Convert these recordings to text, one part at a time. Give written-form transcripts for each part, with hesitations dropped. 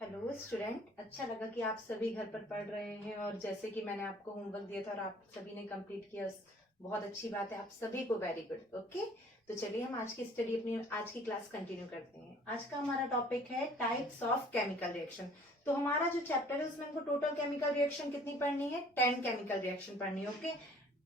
Hello student, अच्छा लगा कि आप सभी घर पर पढ़ रहे हैं और जैसे कि मैंने आपको होमवर्क दिया था और आप सभी ने कंप्लीट किया, बहुत अच्छी बात है। आप सभी को वेरी गुड। ओके, तो चलिए हम आज की स्टडी अपनी आज की क्लास कंटिन्यू करते हैं। आज का हमारा टॉपिक है टाइप्स ऑफ केमिकल रिएक्शन। तो हमारा जो चैप्टर है उसमें हमको टोटल केमिकल रिएक्शन कितनी पढ़नी है? 10 केमिकल रिएक्शन पढ़नी है। ओके,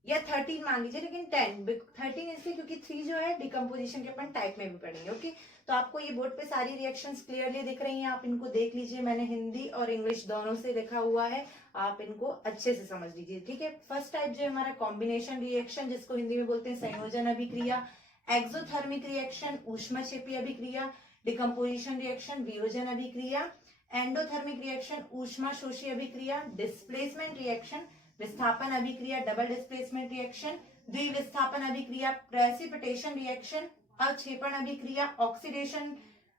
या 13 मान लीजिए, लेकिन 13 इसलिए क्योंकि 3 जो है डिकम्पोजिशन के अपन टाइप में भी पढ़ेंगे। ओके, तो आपको ये बोर्ड पे सारी रिएक्शंस क्लियरली दिख रही हैं, आप इनको देख लीजिए। मैंने हिंदी और इंग्लिश दोनों से लिखा हुआ है, आप इनको अच्छे से समझ लीजिए। ठीक है, फर्स्ट टाइप जो है हमारा कॉम्बिनेशन रिएक्शन, जिसको हिंदी में बोलते हैं संयोजन अभिक्रिया। एक्सोथर्मिक रिएक्शन ऊष्माक्षेपी अभिक्रिया। डिकम्पोजिशन रिएक्शन वियोजन अभिक्रिया। एंडोथर्मिक रिएक्शन ऊष्माशोषी अभिक्रिया। डिस्प्लेसमेंट रिएक्शन विस्थापन अभिक्रिया डबल डिस्प्लेसमेंट रिएक्शन। द्विविस्थापन अभिक्रिया प्रेसिपिटेशन रिएक्शन। अवक्षेपण अभिक्रिया ऑक्सीडेशन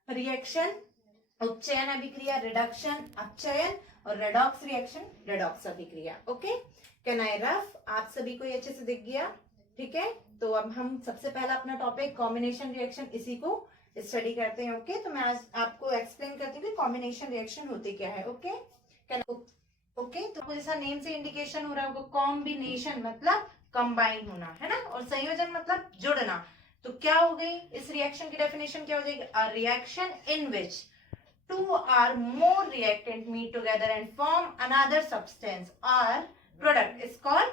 रिएक्शन। उपचयन अभिक्रिया रिडक्शन अपचयन। और रेडॉक्स रिएक्शन रेडॉक्स अभिक्रिया। Okay, can I rough? आप सभी को ये अच्छे से दिख गया? ठीक है, तो अब हम सबसे पहला अपना टॉपिक कॉम्बिनेशन रिएक्शन, इसी को स्टडी करते हैं। ओके, तो मैं आज आपको एक्सप्लेन करती हूँ कि कॉम्बिनेशन रिएक्शन होती क्या है। ओके, ओके, तो जैसा नेम से इंडिकेशन हो रहा होगा, कॉम्बिनेशन मतलब कंबाइन होना है ना, और संयोजन मतलब जुड़ना। तो क्या हो गई इस रिएक्शन की डेफिनेशन? क्या हो जाएगी? A reaction in which two or more reactant meet together and form another substance or product is called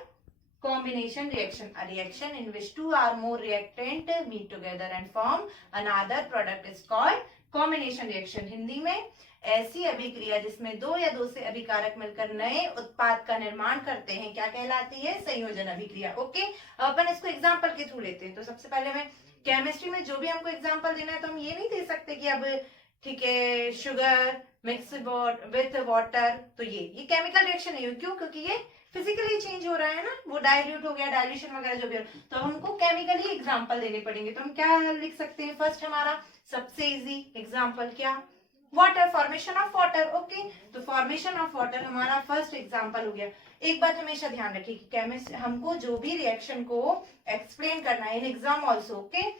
combination reaction. A reaction in which two or more reactant meet together and form another product is called combination reaction. Hindi में ऐसी अभिक्रिया जिसमें दो या दो से अभिकारक मिलकर नए उत्पाद का निर्माण करते हैं, क्या कहलाती है? संयोजन अभिक्रिया। ओके, अपन इसको एग्जांपल के थ्रू लेते हैं। तो सबसे पहले मैं केमिस्ट्री में जो भी हमको एग्जांपल देना है, तो हम ये नहीं दे सकते कि अब ठीक है शुगर मिक्स विथ वाटर, तो ये केमिकल रिएक्शन नहीं हो। क्यों? क्योंकि ये फिजिकली चेंज हो रहा है ना, वो डाइल्यूट हो गया, डाइल्यूशन वगैरह जो भी हो, तो हमको केमिकली एग्जांपल देने पड़ेंगे। तो हम क्या लिख सकते हैं? फर्स्ट हमारा सबसे इजी एग्जांपल क्या? Water, formation of water. Okay, तो फॉर्मेशन ऑफ वाटर हमारा फर्स्ट एग्जांपल हो गया। एक बात हमेशा ध्यान रखिए कि केमिस्ट हमको जो भी रिएक्शन को एक्सप्लेन करना है इन एग्जाम ऑल्सो, ओके,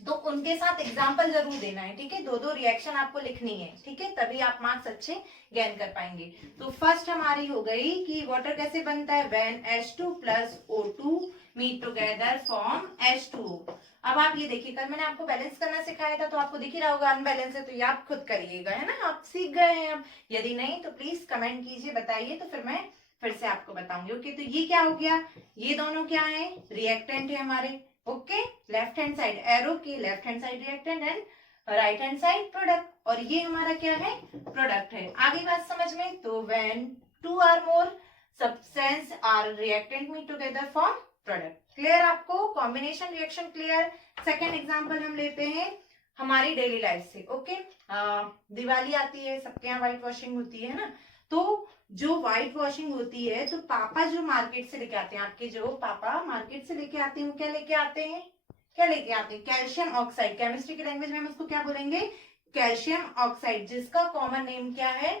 तो उनके साथ एग्जाम्पल जरूर देना है। ठीक है, दो दो रिएक्शन आपको लिखनी है। ठीक है, तभी आप मार्क्स अच्छे गेन कर पाएंगे। तो फर्स्ट हमारी हो गई कि वाटर कैसे बनता है? When H2 plus O2 meet together form H2O। अब आप ये देखिए, कल मैंने आपको बैलेंस करना सिखाया था, तो आपको दिख ही रहा होगा अनबैलेंस है, तो ये आप खुद करिएगा, है ना, आप सीख गए हैं अब। यदि नहीं तो प्लीज कमेंट कीजिए, बताइए, तो फिर मैं फिर से आपको बताऊंगी। ओके, तो ये क्या हो गया? ये दोनों क्या है? रिएक्टेंट है हमारे। Okay, left hand side arrow की left hand side reactant and right hand side product, और ये हमारा क्या है? प्रोडक्ट है। आगे बात समझ में? तो when two or more substance or reactant meet together form product. Clear आपको? Combination reaction clear. Second example हम लेते हैं हमारी डेली लाइफ से। ओके, दिवाली आती है, सबके यहाँ व्हाइट वॉशिंग होती है ना, तो जो व्हाइट वॉशिंग होती है, तो पापा जो मार्केट से लेके आते हैं, आपके जो पापा मार्केट से लेके आते हैं, वो क्या लेके आते हैं? क्या लेके आते हैं? Calcium oxide. केमिस्ट्री की लैंग्वेज में हम उसको क्या बोलेंगे? कैल्शियम ऑक्साइड, जिसका कॉमन नेम क्या है?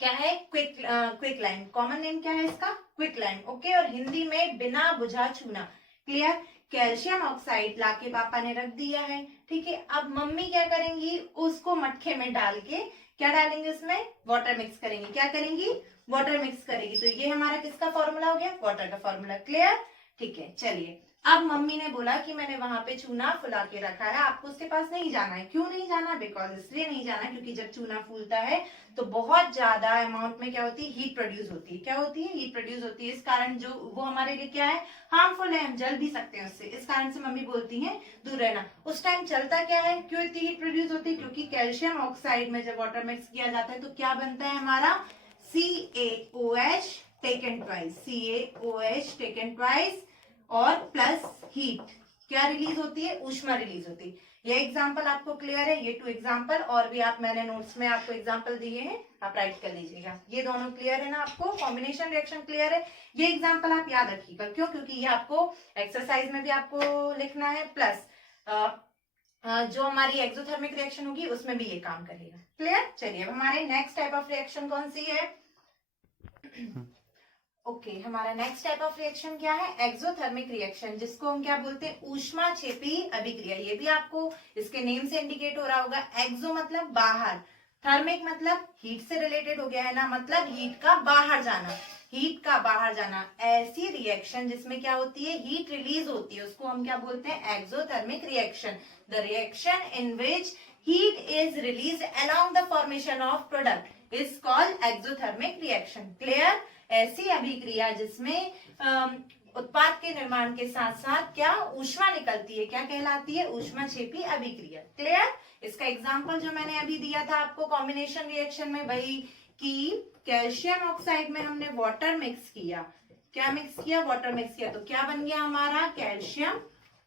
क्या है? Quick lime. कॉमन नेम क्या है इसका? Quick lime. ओके, और हिंदी में बिना बुझा छूना। क्लियर? कैल्शियम ऑक्साइड लाके पापा ने रख दिया है। ठीक है, अब मम्मी क्या करेंगी? उसको मटके में डाल के क्या डालेंगे? उसमें वाटर मिक्स करेंगे। क्या करेंगी? वाटर मिक्स करेगी। तो ये हमारा किसका फॉर्मूला हो गया? वाटर का फॉर्मूला। क्लियर? ठीक है, चलिए, अब मम्मी ने बोला कि मैंने वहां पे चूना फुला के रखा है, आपको उसके पास नहीं जाना है। क्यों नहीं जाना? बिकॉज इसलिए नहीं जाना क्योंकि जब चूना फूलता है तो बहुत ज्यादा अमाउंट में क्या होती है? हीट प्रोड्यूस होती है। क्या होती है? हीट प्रोड्यूस होती है। इस कारण जो वो हमारे लिए क्या है? हार्मफुल है, हम जल भी सकते हैं उससे। इस कारण से मम्मी बोलती है दूर रहना। उस टाइम चलता क्या है? क्यों इतनी हीट प्रोड्यूस होती है? क्योंकि कैल्शियम ऑक्साइड में जब वाटर मिक्स किया जाता है तो क्या बनता है हमारा? CaOH taken twice. CaOH taken twice और प्लस हीट क्या रिलीज होती है? ऊष्मा रिलीज होती है। ये एग्जांपल आपको क्लियर है? ये 2 एग्जांपल और भी आप मैंने नोट्स में आपको एग्जांपल दिए हैं, आप राइट कर लीजिएगा। ये दोनों क्लियर है ना आपको? कॉम्बिनेशन रिएक्शन क्लियर है? ये एग्जांपल आप याद रखिएगा। क्यों? क्योंकि ये आपको एक्सरसाइज में भी आपको लिखना है, प्लस जो हमारी एक्सोथर्मिक रिएक्शन होगी उसमें भी ये काम करेगा। क्लियर? चलिए, अब हमारे नेक्स्ट टाइप ऑफ रिएक्शन कौन सी है? ओके, हमारा नेक्स्ट टाइप ऑफ रिएक्शन क्या है? एक्सोथर्मिक रिएक्शन, जिसको हम क्या बोलते हैं? ऊष्माक्षेपी अभिक्रिया। ये भी आपको इसके नेम से इंडिकेट हो रहा होगा। एक्सो मतलब बाहर, थर्मिक मतलब हीट से रिलेटेड हो गया है ना, मतलब हीट का बाहर जाना, हीट का बाहर जाना। ऐसी रिएक्शन जिसमें क्या होती है, हीट रिलीज होती है, उसको हम क्या बोलते हैं, exothermic reaction. The reaction in which heat is released along the formation of product is called exothermic reaction. Clear? ऐसी अभिक्रिया जिसमें उत्पाद के निर्माण के साथ साथ क्या ऊष्मा निकलती है, क्या कहलाती है, ऊष्माक्षेपी अभिक्रिया। क्लियर? इसका एग्जांपल जो मैंने अभी दिया था आपको कॉम्बिनेशन रिएक्शन में, वही कि कैल्शियम ऑक्साइड में हमने वाटर मिक्स किया, क्या मिक्स किया, वाटर मिक्स किया, तो क्या बन गया हमारा, कैल्शियम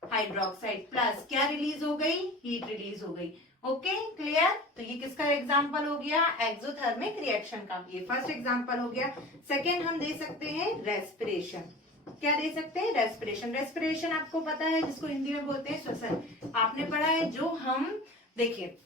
हाइड्रोक्साइड प्लस क्या रिलीज हो गई, हीट रिलीज हो गई। Okay clear? तो ये किसका एग्जांपल हो गया, एक्सोथर्मिक रिएक्शन का, ये फर्स्ट एग्जांपल हो गया। सेकेंड हम दे सकते हैं रेस्पिरेशन। क्या दे सकते हैं, रेस्पिरेशन। रेस्पिरेशन आपको पता है, जिसको हिंदी में बोलते हैं श्वसन। आपने पढ़ा है, जो हम देखिए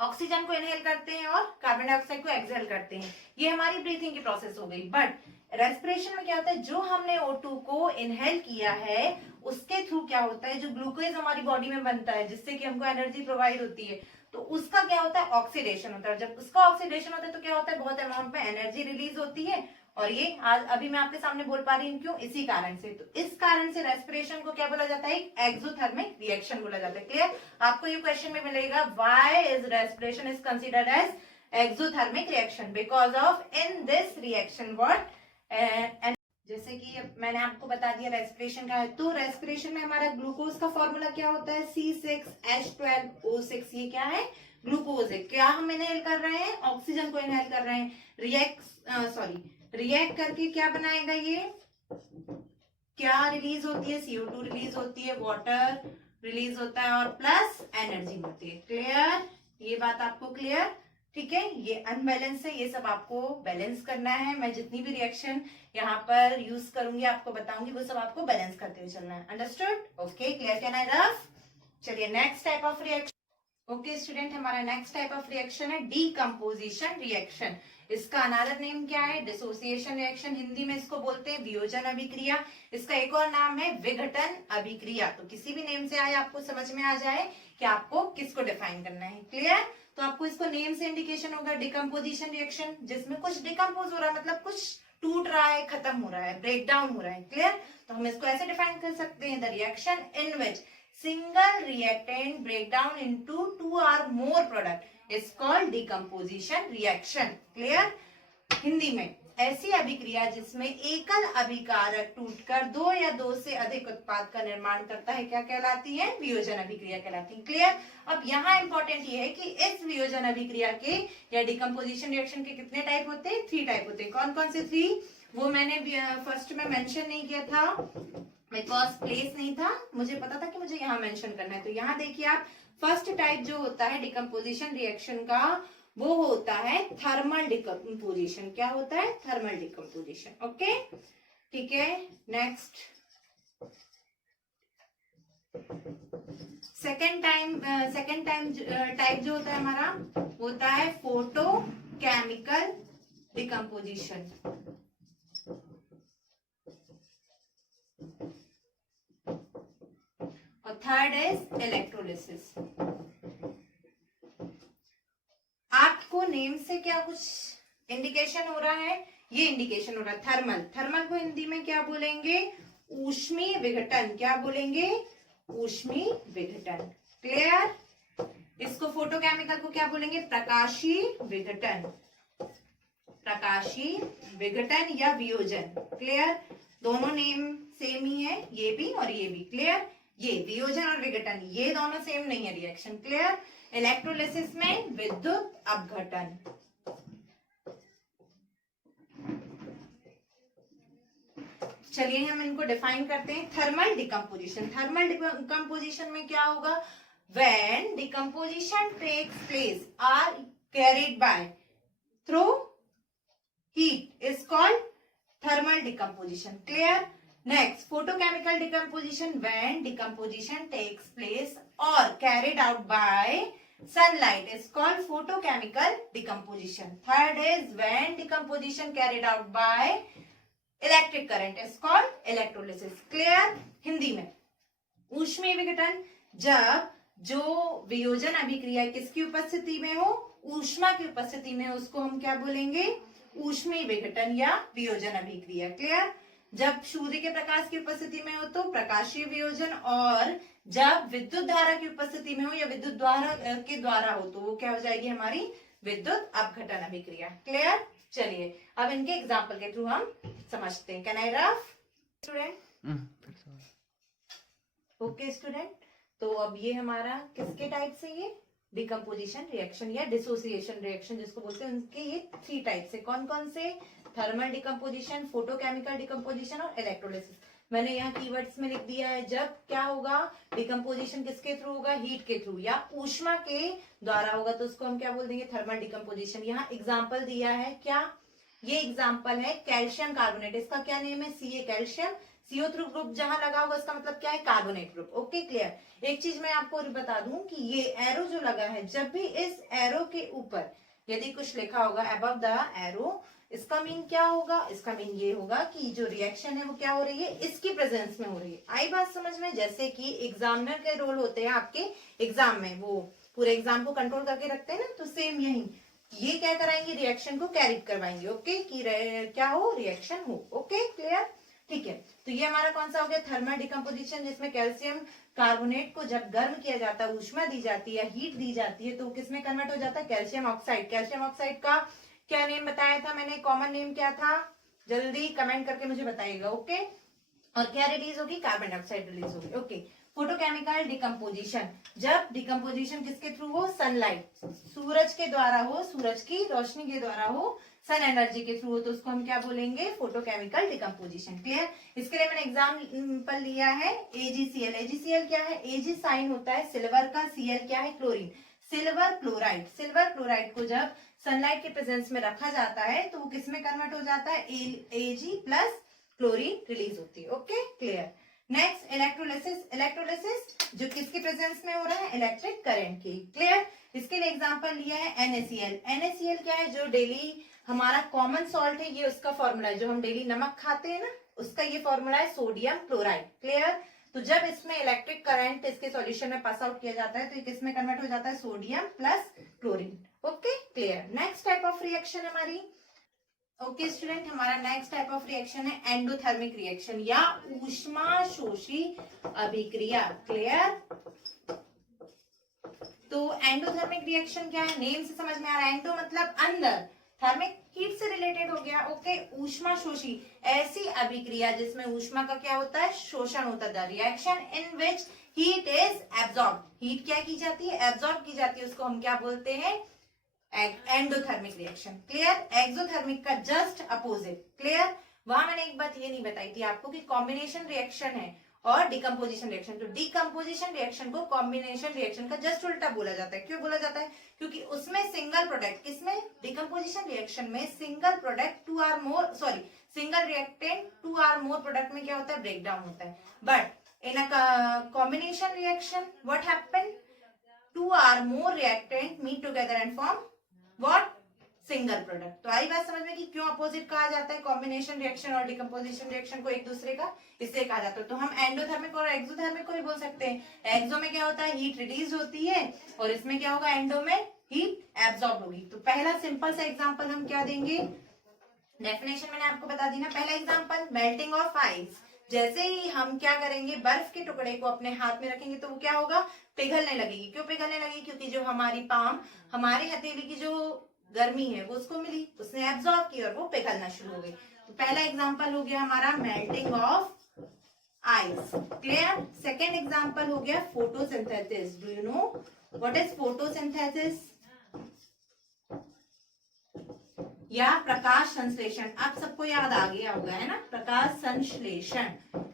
ऑक्सीजन को इनहेल करते हैं और कार्बन डाइऑक्साइड को एक्सहेल करते हैं, ये हमारी ब्रीथिंग की प्रोसेस हो गई। बट रेस्पिरेशन में क्या होता है, जो हमने O2 को इनहेल किया है उसके थ्रू क्या होता है, जो ग्लूकोज हमारी बॉडी में बनता है जिससे कि हमको एनर्जी प्रोवाइड होती है, तो उसका क्या होता है, ऑक्सीडेशन होता है। जब उसका ऑक्सीडेशन होता है तो क्या होता है, बहुत अमाउंट में एनर्जी रिलीज होती है, और ये आज अभी मैं आपके सामने बोल पा रही हूँ, क्यों, इसी कारण से। तो इस कारण से रेस्पिरेशन को क्या बोला जाता है, एक्सोथर्मिक रिएक्शन बोला जाता है। क्लियर? आपको ये क्वेश्चन में मिलेगा, why is respiration is considered as exothermic reaction, because of in this reaction what, जैसे कि मैंने आपको बता दिया रेस्पिरेशन का है, तो रेस्पिरेशन में हमारा ग्लूकोज का फॉर्मूला क्या होता है, C6H12O6। ये क्या है, ग्लूकोज है। क्या हम इनहेल कर रहे हैं, ऑक्सीजन को इनहेल कर रहे हैं। रिएक्ट करके क्या बनाएगा, ये क्या रिलीज होती है, CO2 रिलीज होती है, वाटर रिलीज होता है, और प्लस एनर्जी होती है। क्लियर? ये बात आपको क्लियर? ठीक है, ये अनबैलेंस है, ये सब आपको बैलेंस करना है। मैं जितनी भी रिएक्शन यहाँ पर यूज करूंगी, आपको बताऊंगी, वो सब आपको बैलेंस करते हुए चलना है। Understood? Okay clear? Can I rough? चलिए next type of reaction. Okay student, हमारा नेक्स्ट टाइप ऑफ रिएक्शन है डीकंपोजिशन रिएक्शन। इसका अनदर नेम क्या है, डिसोसिएशन रिएक्शन। हिंदी में इसको बोलते हैं वियोजन अभिक्रिया। इसका एक और नाम है विघटन अभिक्रिया। तो किसी भी नेम से आए आपको समझ में आ जाए कि आपको किसको डिफाइन करना है। क्लियर? तो आपको इसको नेम से इंडिकेशन होगा, डिकम्पोजिशन रिएक्शन, जिसमें कुछ डिकम्पोज हो रहा है, मतलब कुछ टूट रहा है, खत्म हो रहा है, ब्रेक डाउन हो रहा है। क्लियर? तो हम इसको ऐसे डिफाइन कर सकते हैं, the reaction in which single reactant break down into 2 or more product is called decomposition reaction. Clear? Hindi में ऐसी अभिक्रिया जिसमें एकल अभिकारक टूटकर 2 या 2 से अधिक उत्पाद का निर्माण करता है, क्या कहलाती है, वियोजन अभिक्रिया कहलाती है। क्लियर? अब यहाँ इंपॉर्टेंट ये है कि इस वियोजन अभिक्रिया के या डिकम्पोजिशन रिएक्शन के कितने टाइप होते हैं, 3 टाइप होते हैं। कौन कौन से 3, वो मैंने फर्स्ट में मेंशन नहीं किया था, बिकॉज प्लेस नहीं था, मुझे पता था कि मुझे यहाँ मेंशन करना है। तो यहाँ देखिए आप, फर्स्ट टाइप जो होता है डिकम्पोजिशन रिएक्शन का, वो होता है थर्मल डिकम्पोजिशन। क्या होता है, थर्मल डिकम्पोजिशन। ओके ठीक है, नेक्स्ट सेकेंड टाइप जो होता है हमारा, होता है फोटो केमिकल डिकम्पोजिशन। और थर्ड इज इलेक्ट्रोलिसिस। आपको नेम से क्या कुछ इंडिकेशन हो रहा है, ये इंडिकेशन हो रहा है थर्मल। थर्मल को हिंदी में क्या बोलेंगे, ऊष्मीय विघटन। क्या बोलेंगे, ऊष्मीय विघटन। क्लियर? इसको फोटोकेमिकल को क्या बोलेंगे, प्रकाशीय विघटन। प्रकाशीय विघटन या वियोजन। क्लियर? दोनों नेम सेम ही है, ये भी और ये भी। क्लियर? ये वियोजन और विघटन ये दोनों सेम नहीं है रिएक्शन। क्लियर? इलेक्ट्रोलिसिस में विद्युत अपघटन। चलिए हम इनको डिफाइन करते हैं। Thermal decomposition. थर्मल डिकम्पोजिशन में क्या होगा, when decomposition takes place or carried by through heat is called thermal decomposition. Clear? Next, photochemical decomposition, when decomposition takes place or carried out by sunlight is called photochemical decomposition. Third is when decomposition carried out by electric current is called electrolysis. Clear? Hindi में ऊष्मीय विघटन, जब जो वियोजन अभिक्रिया किसकी उपस्थिति में हो, ऊष्मा की उपस्थिति में उसको हम क्या बोलेंगे, ऊष्मीय विघटन या वियोजन अभिक्रिया। क्लियर। जब सूर्य के प्रकाश की उपस्थिति में हो तो प्रकाशीय वियोजन, और जब विद्युत धारा की उपस्थिति में हो या विद्युत धारा के द्वारा हो तो वो क्या हो जाएगी हमारी विद्युत अपघटन अभिक्रिया। क्लियर। चलिए अब इनके एग्जाम्पल के थ्रू हम समझते हैं। Can I rough student? Okay student, तो अब ये हमारा किसके टाइप से, ये डिकम्पोजिशन रिएक्शन या डिसोसिएशन रिएक्शन जिसको बोलते हैं, उनके ये 3 टाइप से। कौन कौन से? थर्मल डिकम्पोजिशन, फोटोकेमिकल डिकम्पोजिशन और इलेक्ट्रोलिसिस। मैंने यहाँ कीवर्ड्स में लिख दिया है। जब क्या होगा, डिकम्पोजिशन किसके थ्रू होगा, हीट के थ्रू या ऊष्मा के द्वारा होगा तो उसको हम क्या बोल देंगे, थर्मल डिकम्पोजिशन। यहाँ एग्जाम्पल दिया है, क्या ये एग्जाम्पल है कैल्शियम कार्बोनेट। इसका क्या नेम है, सी कैल्शियम। CO3 ग्रुप जहां लगा होगा उसका मतलब क्या है, कार्बोनेट ग्रुप। Okay clear. एक चीज मैं आपको बता दूं कि ये एरो जो लगा है, जब भी इस एरो के ऊपर यदि कुछ लिखा होगा अबव द एरो, इसका मीन क्या होगा, इसका मीन ये होगा कि जो रिएक्शन है वो क्या हो रही है, इसकी प्रेजेंस में हो रही है। आई बात समझ में? जैसे कि एग्जामिनर के रोल होते हैं आपके एग्जाम में, वो पूरे एग्जाम को कंट्रोल करके रखते हैं ना, तो सेम यही ये क्या कराएंगे, रिएक्शन को कैरी करवाएंगे। ओके कि क्या हो, रिएक्शन हो। Okay clear. ठीक है, तो ये हमारा कौन सा हो गया, थर्मल डिकम्पोजिशन, जिसमें कैल्शियम कार्बोनेट को जब गर्म किया जाता है, ऊष्मा दी जाती है, हीट दी जाती है, तो किसमें कन्वर्ट हो जाता है, कैल्शियम ऑक्साइड। कैल्शियम ऑक्साइड का क्या नेम बताया था मैंने, कॉमन नेम क्या था, जल्दी कमेंट करके मुझे बताइएगा। ओके, और क्या रिलीज होगी, कार्बन डाइऑक्साइड रिलीज होगी। ओके, फोटोकेमिकल डिकम्पोजिशन, जब डिकम्पोजिशन किसके थ्रू हो, सनलाइट, सूरज के द्वारा हो, सूरज की रोशनी के द्वारा हो, सन एनर्जी के थ्रू हो, तो उसको हम क्या बोलेंगे, फोटोकेमिकल डिकम्पोजिशन। क्लियर। इसके लिए मैंने एग्जाम्पल लिया है AgCl। AgCl क्या है, Ag साइन होता है सिल्वर का, Cl क्या है, chlorine, silver chloride. Silver chloride को जब सनलाइट के प्रेजेंस में रखा जाता है तो वो किसमें कन्वर्ट हो जाता है, Ag प्लस क्लोरीन रिलीज होती है। Okay clear. Next electrolysis. Electrolysis जो किसके प्रेजेंस में हो रहा है, इलेक्ट्रिक करंट की। क्लियर। इसके लिए एग्जांपल लिया है NaCl। NaCl क्या है, जो डेली हमारा कॉमन सॉल्ट है, ये उसका फॉर्मूला है, जो हम डेली नमक खाते हैं ना, उसका ये फॉर्मूला है सोडियम क्लोराइड। क्लियर। तो जब इसमें इलेक्ट्रिक करंट इसके सॉल्यूशन में पास आउट किया जाता है तो ये किसमें कन्वर्ट हो जाता है, sodium plus chlorine. Okay clear. Next type of reaction हमारी, ओके स्टूडेंट, हमारा नेक्स्ट टाइप ऑफ रिएक्शन है एंडोथर्मिक रिएक्शन या ऊष्मा शोषी अभिक्रिया। क्लियर। तो एंडोथर्मिक रिएक्शन क्या है, नेम से समझ में आ रहा है, एंडो मतलब अंदर, थर्मिक हीट से रिलेटेड हो गया। ओके, ऊष्मा शोषी ऐसी अभिक्रिया जिसमें ऊष्मा का क्या होता है, शोषण होता है। Reaction in which heat is absorb, heat क्या की जाती है, एब्जॉर्ब की जाती है, उसको हम क्या बोलते हैं, एंडोथर्मिक रिएक्शन। क्लियर। एक्सोथर्मिक का जस्ट अपोजिट। क्लियर। वहां मैंने एक बात ये नहीं बताई थी आपको कि कॉम्बिनेशन रिएक्शन है और डिकम्पोजिशन रिएक्शन, तो डिकम्पोजिशन रिएक्शन को कॉम्बिनेशन रिएक्शन का जस्ट उल्टा बोला जाता है। क्यों बोला जाता है, क्योंकि उसमें सिंगल प्रोडक्ट, किसमें, डिकम्पोजिशन रिएक्शन में single product 2 or more, sorry single reactant 2 or more product में क्या होता है, ब्रेक डाउन होता है। But in a combination reaction what happen, 2 or more reactant meet together and form what, single product. तो आई बात समझ में कि क्यों अपोजिट कहा जाता है कॉम्बिनेशन रिएक्शन और डिकम्पोजिशन रिएक्शन को एक दूसरे का, इससे कहा जाता है। तो हम एंडोथर्मिक और एक्सोथर्मिक को भी बोल सकते हैं। एक्सो में क्या होता है, हीट रिलीज होती है, और इसमें क्या होगा, एंडो में हीट एब्जॉर्ब होगी। तो पहला सिंपल सा एग्जांपल हम क्या देंगे, डेफिनेशन मैंने आपको बता दी ना। पहला एग्जांपल, मेल्टिंग ऑफ आइस। जैसे ही हम क्या करेंगे, बर्फ के टुकड़े को अपने हाथ में रखेंगे तो वो क्या होगा, पिघलने लगेगी। क्यों पिघलने लगेगी, क्योंकि जो हमारी पाम, हमारी हथेली की जो गर्मी है वो उसको मिली, उसने एब्जॉर्ब की और वो पिघलना शुरू हो गई। तो पहला एग्जांपल हो गया हमारा melting of ice. Clear. Second example हो गया photosynthesis. Do you know what is photosynthesis, या प्रकाश संश्लेषण। अब सबको याद आ गया होगा, है ना, प्रकाश संश्लेषण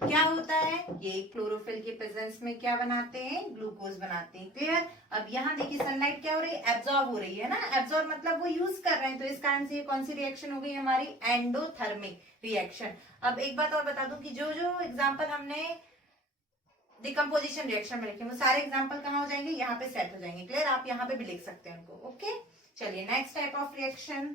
क्या होता है, ये क्लोरोफिल के प्रेजेंस में क्या बनाते हैं, ग्लूकोज बनाते हैं। क्लियर। अब यहाँ देखिए सनलाइट क्या हो रही है, एब्जॉर्ब हो रही है ना, एब्जॉर्ब मतलब वो यूज कर रहे हैं, तो इस कारण से ये कौन सी रिएक्शन हो गई हमारी, एंडोथर्मिक रिएक्शन। अब एक बात और बता दूं कि जो जो एग्जाम्पल हमने डिकम्पोजिशन रिएक्शन में लिखे वो सारे एग्जाम्पल कहाँ हो जाएंगे, यहाँ पे सेट हो जाएंगे। क्लियर। आप यहाँ पे भी लिख सकते हैं उनको। ओके चलिए, next type of reaction.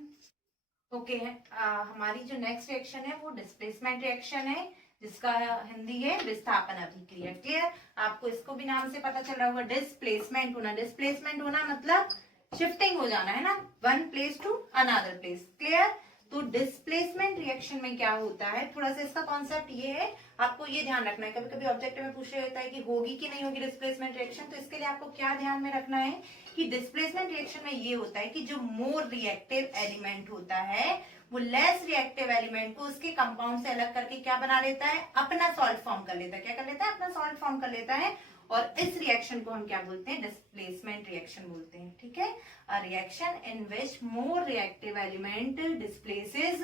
Okay हमारी जो नेक्स्ट रिएक्शन है वो डिस्प्लेसमेंट रिएक्शन है, जिसका हिंदी है विस्थापन अभिक्रिया। क्लियर। आपको इसको भी नाम से पता चल रहा होगा, डिस्प्लेसमेंट होना। डिस्प्लेसमेंट होना मतलब शिफ्टिंग हो जाना है ना, one place to another place. Clear? तो डिस्प्लेसमेंट रिएक्शन में क्या होता है, थोड़ा सा इसका कॉन्सेप्ट ये है, आपको ये ध्यान रखना है। कभी कभी ऑब्जेक्टिव में पूछ लेता है कि होगी कि नहीं होगी डिस्प्लेसमेंट रिएक्शन, तो इसके लिए आपको क्या ध्यान में रखना है कि डिस्प्लेसमेंट रिएक्शन में ये होता है कि जो मोर रिएक्टिव एलिमेंट होता है वो लेस रिएक्टिव एलिमेंट को उसके कंपाउंड से अलग करके क्या बना लेता है, अपना सॉल्ट फॉर्म कर लेता है। क्या कर लेता है? अपना सॉल्ट फॉर्म कर लेता है। और इस रिएक्शन को हम क्या बोलते हैं? डिस्प्लेसमेंट रिएक्शन बोलते हैं। ठीक है? A reaction in which more reactive element displaces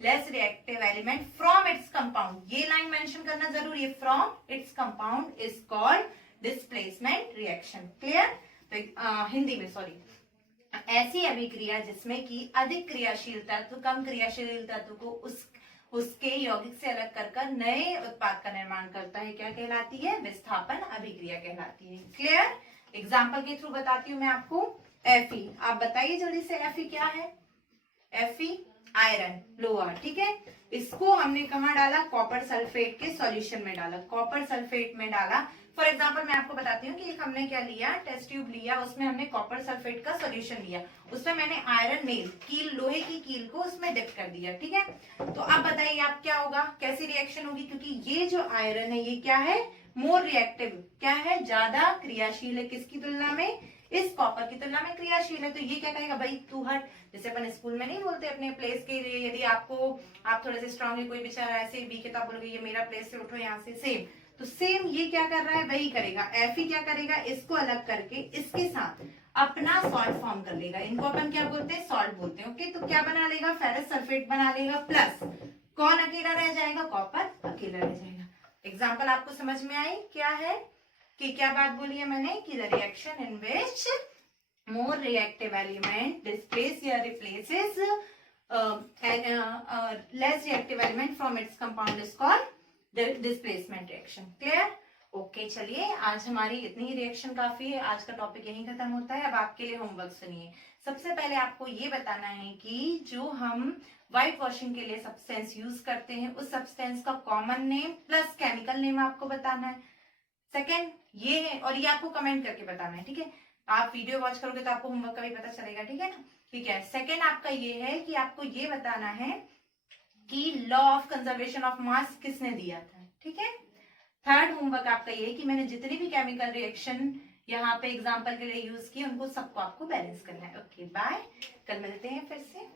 less reactive element from its compound. ये लाइन मेंशन करना जरूरी है, from its compound is called displacement reaction. Clear? तो हिंदी में सॉरी, ऐसी अभिक्रिया जिसमें कि अधिक क्रियाशील तत्व कम क्रियाशील तत्व को उसके यौगिक से अलग कर नए उत्पाद का निर्माण करता है, क्या कहलाती है? विस्थापन अभिक्रिया कहलाती है। क्लियर? एग्जाम्पल के थ्रू बताती हूँ मैं आपको। Fe, आप बताइए जल्दी से Fe क्या है? Fe आयरन लोहा। ठीक है? इसको हमने कहाँ डाला? कॉपर सल्फेट के सॉल्यूशन में डाला, कॉपर सल्फेट में डाला। फॉर एग्जाम्पल मैं आपको बताती हूँ कि एक हमने क्या लिया, टेस्ट ट्यूब लिया, उसमें हमने कॉपर सल्फेट का सॉल्यूशन लिया, उसमें मैंने आयरन नेल कील, लोहे की कील को उसमें डिप कर दिया। ठीक है? तो अब बताइए आप क्या होगा, कैसी रिएक्शन होगी? क्योंकि ये जो आयरन है ये क्या है? मोर रिएक्टिव, क्या है? ज्यादा क्रियाशील है। किसकी तुलना में? इस कॉपर की तुलना में क्रियाशील है। तो ये क्या कहेगा, भाई तू हट। जैसे अपन स्कूल में नहीं बोलते अपने प्लेस के लिए, यदि आप थोड़े से स्ट्रांग है, कोई बेचारा ऐसे बी के तो आप बोलोगे ये मेरा प्लेस से उठो यहाँ से। सेम, तो सेम ये क्या कर रहा है, वही करेगा। Fe क्या करेगा, इसको अलग करके इसके साथ अपना सॉल्ट फॉर्म कर लेगा। इनको अपन क्या बोलते हैं? सॉल्ट बोलते हैं। ओके, तो क्या बना लेगा? फेरस सल्फेट बना लेगा, प्लस कौन अकेला रह जाएगा? कॉपर अकेला रह जाएगा। एग्जाम्पल आपको समझ में आई क्या है कि क्या बात बोली है मैंने कि the reaction in which more reactive element displace या replaces less reactive element from its compound is called displacement reaction. Clear? Okay, चलिए आज हमारी इतनी रिएक्शन काफी है, आज का टॉपिक यहीं खत्म होता है। अब आपके लिए होमवर्क सुनिए। सबसे पहले आपको ये बताना है कि जो हम व्हाइट वॉशिंग के लिए सब्सटेंस यूज करते हैं उस सब्सटेंस का common name plus chemical name आपको बताना है। सेकेंड ये है, और ये आपको कमेंट करके बताना है। ठीक है? आप वीडियो वॉच करोगे तो आपको होमवर्क का भी पता चलेगा। ठीक है ना? ठीक है। सेकेंड आपका ये है कि आपको ये बताना है कि law of conservation of mass किसने दिया था। ठीक है? थर्ड होमवर्क आपका ये है कि मैंने जितनी भी केमिकल रिएक्शन यहाँ पे एग्जांपल के लिए यूज की उनको सबको आपको बैलेंस करना है। ओके बाय, कल मिलते हैं फिर से।